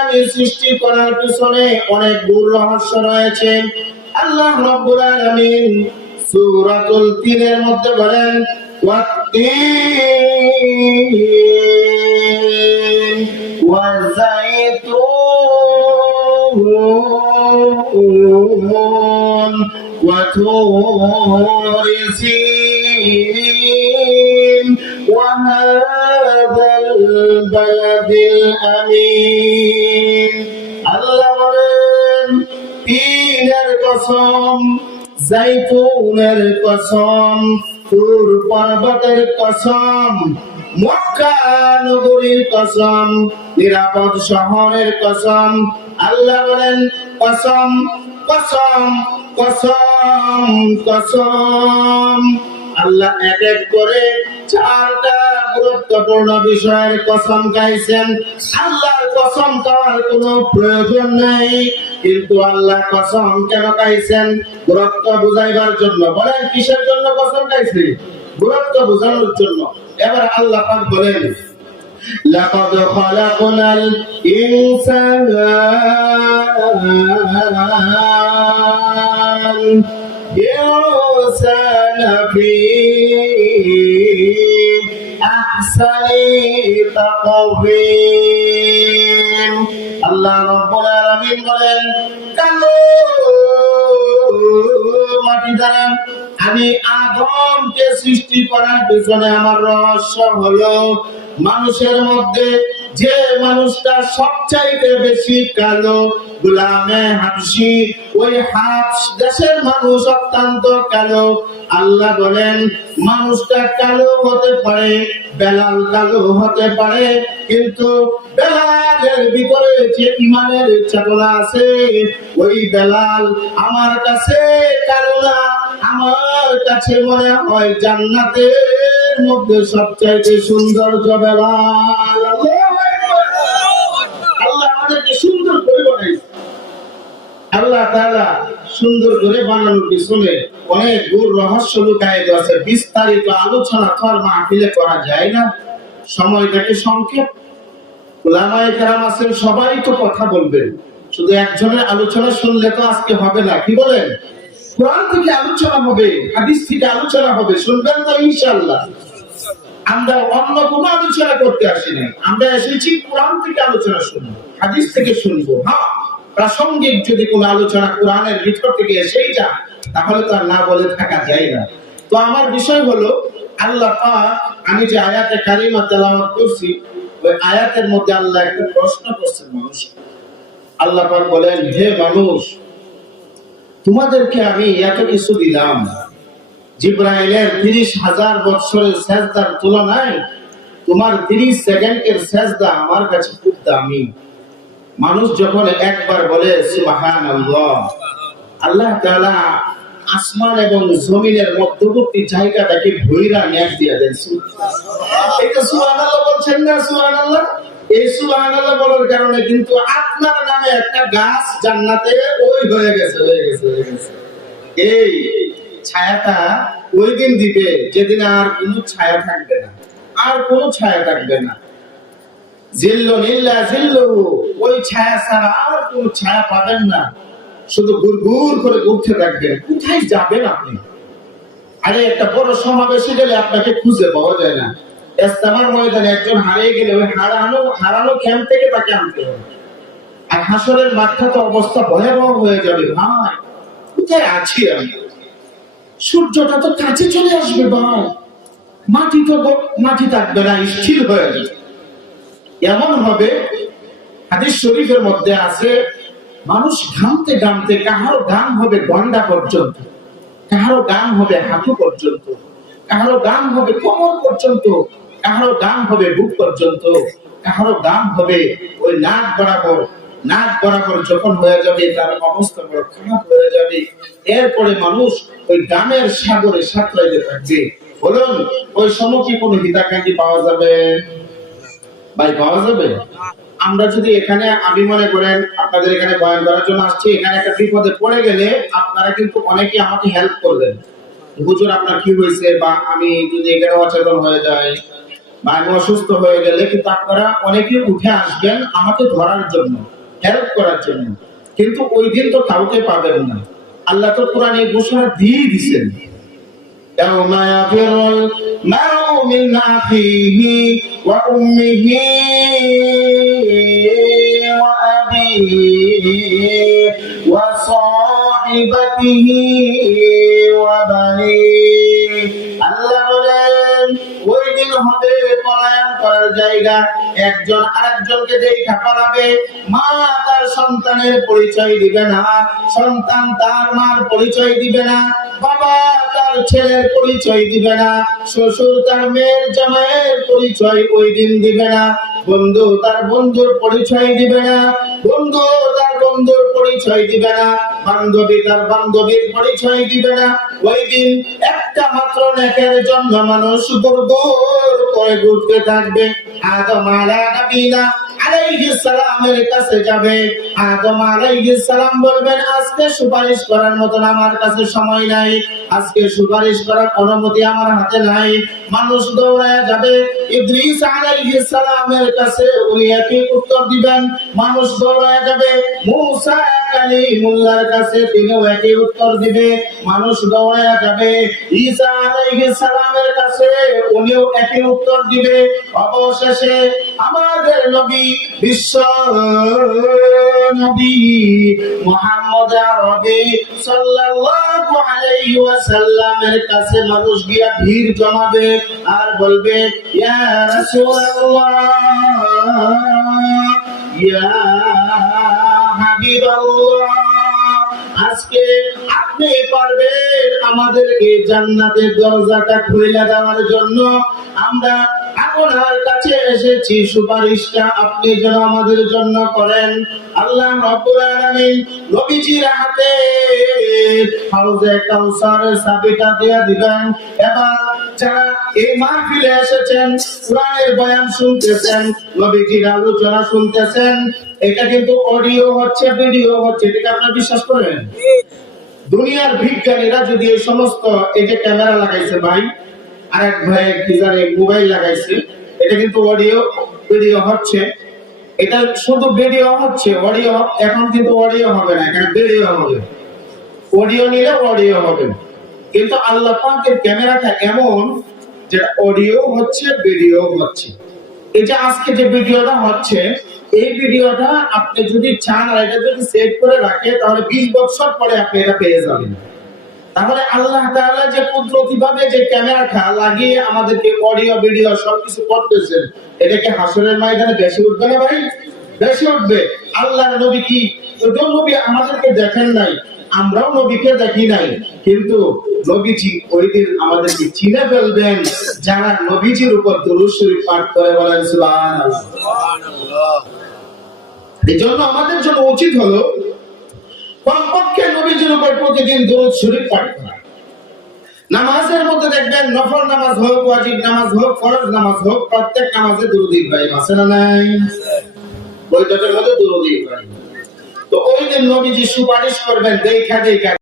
আমি সৃষ্টি করার পিছনে অনেক গূঢ় রহস্য রয়েছে। আল্লাহ রাব্বুল আলামিন সূরাতুল তিনের মধ্যে বলেন ওয়াত-তিন ওয়াজ-যাইতুন وطور سينين وهذا البلد الأمين আল্লাহ বলেন তিনের কসম, জাইতুনের কসম, তুর পর্বতের কসম, মক্কা নগরীর কসম, নিরাপদ শহরের কসম। আল্লাহ বলেন কসম কসম কসম কসম। আল্লাহ এক এক করে চারটা গুরুত্বপূর্ণ বিষয়ের কসম খাইছেন। আল্লাহর কসম খাওয়ার কোনো প্রয়োজন নেই, কিন্তু আল্লাহ কসম কেন খাইছেন? গুরুত্ব বুঝাইবার জন্য। বলেন কিসের জন্য কসম খাইছে? গুরুত্ব বোঝানোর জন্য। এবার আল্লাহ পাক বলেন لقد خلقنا الإنسان في أحسن تقويم আল্লাহ রাব্বুল আলামিন বলেন কালো মাটি দ্বারা আমি আদমকে সৃষ্টি করার পিছনে আমার রহস্য হলো মানুষের মধ্যে যে মানুষটা সবচাইতে বেশি কালো, গোলামে হাবশী, ওই হাবশ দেশের মানুষ অত্যন্ত কালো। আল্লাহ বলেন মানুষটা কালো হতে পারে, বেলাল কালো হতে পারে, কিন্তু বেলালের ভিতরে যে ঈমানের চেতনা আছে, ওই বেলাল আমার কাছে কালো না, আমার কাছে মনে হয় জান্নাতের মধ্যে সবচাইতে সৌন্দর্য বেলাল। আল্লাহ আমাদেরকে সুন্দর করে বানাইছে। আল্লাহ তাআলা সুন্দর করে বানানোর পিছনে অনেক গূঢ় রহস্য লুকায়িত আছে। বিস্তারিত আলোচনা তো আর মাহফিলে করা যায় না, সময়টাকে সংক্ষেপ। উলামায়ে কেরাম আছেন, সবাই তো কথা বলবেন, শুধু একজনের আলোচনা শুনলে তো আজকে হবে না। কি বলেন? কোরআন থেকে আলোচনা হবে, হাদিস থেকে আলোচনা হবে, শুনবেন তো ইনশাআল্লাহ। আমরা অন্য কোনো আলোচনা করতে আসিনি, আমরা এসেছি কোরআন থেকে আলোচনা শুনবো, হাদিস থেকে শুনবো। হ্যাঁ, প্রাসঙ্গিক যদি কোনো আলোচনা কোরআনের ভিতর থেকে এসেই যায় তাহলে তো আর না বলে থাকা যায় না। তো আমার বিষয় হলো আল্লাহ পাক, আমি যে আয়াতে কারিমা তেলাওয়াত করছি ওই আয়াতের মধ্যে আল্লাহ একটা প্রশ্ন করছেন মানুষ। আল্লাহ পাক বলেন হে মানুষ, তোমাদেরকে আমি এত কিছু দিলাম, জিবরাইলের 30,000 বছরের সেজদার তুলনায় তোমার 30 সেকেন্ডের সেজদা আমার কাছে খুব দামি। মানুষ যখন একবার বলে সুবহানাল্লাহ, আল্লাহ তাআলা আসমান এবং জমিনের মধ্যবর্তী জায়গাটাকে ভৈরা ন্যাক দিয়ে দেন। এটা সুবহানাল্লাহ বলছেন না? সুবহানাল্লাহ। এই সুবহানাল্লাহ বলার কারণে কিন্তু আপনার নামে একটা গাছ জান্নাতে ওই হয়ে গেছে। এই ছায়াটা ওই দিন দিবে যেদিন আর কোনো ছায়া থাকবে না, আর কোনো ছায়া থাকবে না। জিল্লুন ইল্লা জিল্লুহু, ওই ছায়া ছাড়া আর কোনো ছায়া পাবেন না, শুধু ঘুরঘুর করে ঘুরতে থাকবেন। কোথায় যাবেন আপনি? আরে একটা বড় সমাবেশে গেলে আপনাকে খুঁজে পাওয়া যায় না। ইস্তেমার ময়দানে একজন হারিয়ে গেলে ওই হারানো ক্যাম্প থেকে তাকে আনতে হবে। আর হাসরের মাঠটা তো অবস্থা ভয়াবহ হয়ে যাবে। ভাই কোথায় আছি আমি? সূর্যটা তো কাছে চলে আসবে ভাই, মাটি থাকবে না, স্থির হয়ে যাবে। এমন হবে, হাদিস শরীফের মধ্যে আছে, মানুষ ঘামতে ঘামতে কাহারো গান হবে গন্ডা পর্যন্ত, কাহারো গান হবে হাঁটু পর্যন্ত, কাহারো গান হবে কোমর পর্যন্ত, কাহারো গান হবে বুক পর্যন্ত, কাহারো গান হবে ওই নাক বরাবর যখন হয়ে যাবে তার অবস্থা বড় খারাপ হয়ে যাবে। এরপরে মানুষ ওই গানের সাগরে সাঁতরাইতে থাকবে। বলুন ওই সময় কি কোনো হিতাকাঙ্ক্ষী পাওয়া যাবে? ভাই পাওয়া যাবে? আমরা যদি এখানে, আমি মনে করেন আপনাদের এখানে বয়ান করার জন্য আসছি, এখানে একটা বিপদে পড়ে গেলে আপনারা কিন্তু অনেকে আমাকে হেল্প করবেন, হুজুর আপনার কি হয়েছে, বা আমি যদি এখানে অচেতন হয়ে যাই, বা আমি অসুস্থ হয়ে গেলে কিন্তু আপনারা অনেকে উঠে আসবেন আমাকে ধরার জন্য, হেল্প করার জন্য, কিন্তু ওই দিন তো কাউকে পাবেন না। আল্লাহ তো কোরআনে ঘোষণা দিয়ে দিয়েছেন, يوم يفر المرء من أخيه وأمه وأبيه وصاحبته وبنيه আল্লাহ বলেন ওই দিন হবে পলায়ন করার জায়গা, একজন আরেকজনকে দেখা পালাবে। মা তার সন্তানের পরিচয় দিবে না, সন্তান তার মার পরিচয় দিবে না, বাবা তার ছেলের পরিচয় দিবে না, শ্বশুর তার মেয়ের জামাইয়ের পরিচয় ওই দিন দিবে না, বন্ধু তার বন্ধুর পরিচয় দিবে না, বন্ধু তার বন্ধুর পরিচয় দিবে না, বান্ধবী তার বান্ধবীর পরিচয় দিবে না। ওই দিন একটা মাত্র নেকের জন্য মানুষ দৌড় করে ঘুরতে থাকবে। আদম আলাইহিস সালামের কাছে যাবে। আদম আলাইহিস সালাম বলবেন আজকে সুপারিশ করার মতন আমার কাছে সময় নাই, আজকে সুপারিশ করার অনুমতি আমার হাতে নাই। মানুষ দৌড়ায় যাবে ইদ্রিস আলাইহিস সালামের কাছে, উনি একই উত্তর দিবেন। মানুষ দৌড়ায় যাবে মূসা কালিমুল্লাহর কাছে, তিনিও একই উত্তর দিবে। মানুষ দৌড়ায় যাবে ঈসা আলাইহিস সালামের কাছে, উনিও একই উত্তর দিবে। অবশেষে আমাদের নবী, বিশ্ব নবী মুহাম্মদ আরবি সাল্লাল্লাহু আলাইহি ওয়াসাল্লামের কাছে মানুষ গিয়া ভিড় জমাবে আর বলবে ইয়া রাসূলুল্লাহ, ইয়া হাবিবাল্লাহ, আজকে আপনি পারবেন আমাদেরকে জান্নাতের দরজাটা খুলে দেওয়ার জন্য? আমরা আপনার কাছে এসেছি, সুপারিশটা আপনি যেন আমাদের জন্য করেন। আল্লাহ রাব্বুল আলামিন নবীজির হাতে হাউজে কাউসারের চাবিটা দিয়ে দিবেন। এবার যারা এই মাহফিলে এসেছেন, কোরআনের বয়ান শুনতেছেন, নবীজির আলোচনা শুনতেছেন, এটা কিন্তু অডিও হচ্ছে, ভিডিও হচ্ছে, এটা আপনারা বিশ্বাস করেন? দুনিয়ার বিজ্ঞানীরা যদি এই সমস্ত, এই যে ক্যামেরা লাগাইছে ভাই, আরেক ভাই কি জানে মোবাইল লাগাইছে, এটা কিন্তু অডিও ভিডিও হচ্ছে। এটা শুধু ভিডিও হচ্ছে, অডিও এখন কিন্তু অডিও হবে না, এখানে ভিডিও হবে। অডিও নিলে অডিও হবে, কিন্তু আল্লাহ পাকের ক্যামেরাটা এমন যে অডিও হচ্ছে, ভিডিও হচ্ছে। এই যে আজকে যে ভিডিওটা হচ্ছে, এই ভিডিওটা আপনি যদি চান আর এটা যদি সেভ করে রাখে, তাহলে 20 বছর পরে আপনি এটা পেয়ে যাবেন। তাহলে আল্লাহ তাআলা যে কুদরতিভাবে যে ক্যামেরাটা লাগিয়ে আমাদেরকে অডিও ভিডিও সবকিছু করতেছেন, এটাকে হাসরের ময়দানে বেশি উঠবে না ভাই? বেশি উঠবে। আল্লাহর নবী কি ওই নবী আমাদেরকে দেখেন নাই, আমরাও নবীকে দেখি নাই, কিন্তু নবীজি ওই দিন আমাদেরকে চিনে ফেলবেন যারা নবীজির উপর দুরূদ শরীফ পাঠ করে, বলেন সুবহানাল্লাহ। এই জন্য আমাদের জন্য উচিত হলো কমপক্ষে নবীজির উপর প্রতিদিন দুরূদ শরীফ পাঠ করা। নামাজের মধ্যে দেখবেন নফল নামাজ হোক, ওয়াজিব নামাজ হোক, ফরজ নামাজ হোক, প্রত্যেক নামাজে দুরূদ ইব্রাহিম আছে না নাই? বইটার মধ্যে দুরূদ ইব্রাহিম। তো ওই দিন নবীজি সুপারিশ করবেন দেখা দেখা।